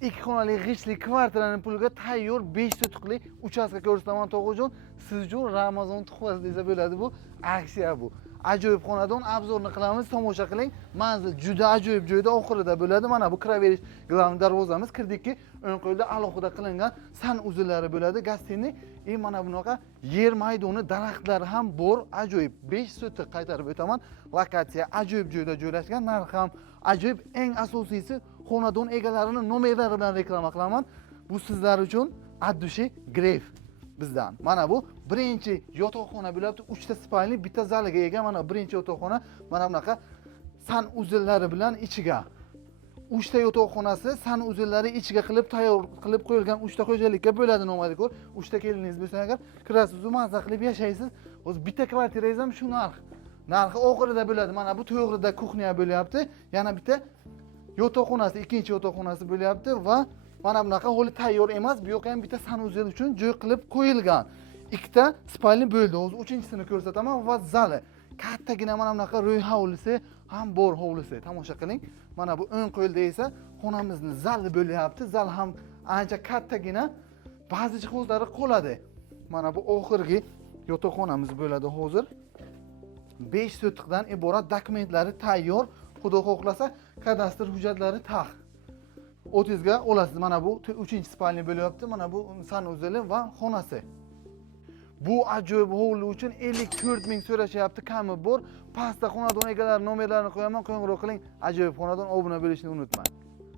2 xonali g'ishtli kvartiraning puliga tayyor 5 sotiqli uchastka ko'rsataman tog'ajon. Siz uchun Ramazon tuhfasi desa bo'ladi bu. Aksiya bu. Ajoyib xonadon, obzorni qilamiz, tomosha qiling. Manzil juda ajoyib joyda oxirida bo'ladi. Mana bu kiraverish glavniy darvozamiz. Kirdikki, o'ng qo'lda alohida qilingan san uzunlari bo'ladi. Gastiniy mana bunaqa yer maydoni, daraxtlar ham bor. Ajoyib 5 sotiq qaytarib o'taman. Lokatsiya ajoyib joyda joylashgan, narx ham ajoyib. Eng asosiysi xonadon egalarini nomerlari bilan reklama qilaman. Bu sizlar uchun addushi gref bizdan. Mana bu birinchi yotoqxona bo'lyapti. 3 ta spalni, bitta zaliga ega. Mana birinchi yotoqxona mana bunaqa san uzunlari bilan ichiga 3 ta yotoqxonasi san uzunlari ichiga qilib tayyor qilib qo'yilgan 3 ta xo'jalikka bo'ladi nomadikur. 3 ta keliningiz bo'lsa agar kirasiz, mazza qilib yashaysiz. O'zi bitta kvartirangiz ham shu narx. Narxi oxirida bo'ladi. Mana bu to'g'rida kuxnya bo'lyapti. Yana bitta yotoqxonasi, ikkinchi yotoqxonasi bo'lyapti va mana bunaqa holi tayyor emas. Bu yoqqa ham bitta sanuzil uchun joy qilib qo'yilgan. Ikkita spalni bo'ldi. Hozir uchinchisini ko'rsataman va zali. Kattagina mana bunaqa ro'y hovlisi ham bor hovlisi. Tomosha qiling. Mana bu o'ng qo'lda esa xonamizni zali bo'lyapti. Zal ham ancha kattagina. Ba'zi jihozlari qoladi. Mana bu oxirgi yotoqxonamiz bo'ladi hozir. 5 sotiqdan iborat, dokumentlari tayyor. Xudo xohlasa kadastr hujjatlari taq. 30 ga olasiz. Mana bu 3-chi spalni bo'lyapti. Mana bu sanuzeli va xonasi. Bu ajoyib hovli uchun 54 ming so'rashyapti, kami bor. Pastda xonadon egalari nomerlarini qo'yaman, qo'ng'iroq qiling. Ajoyib xonadon, obuna bo'lishni unutmang.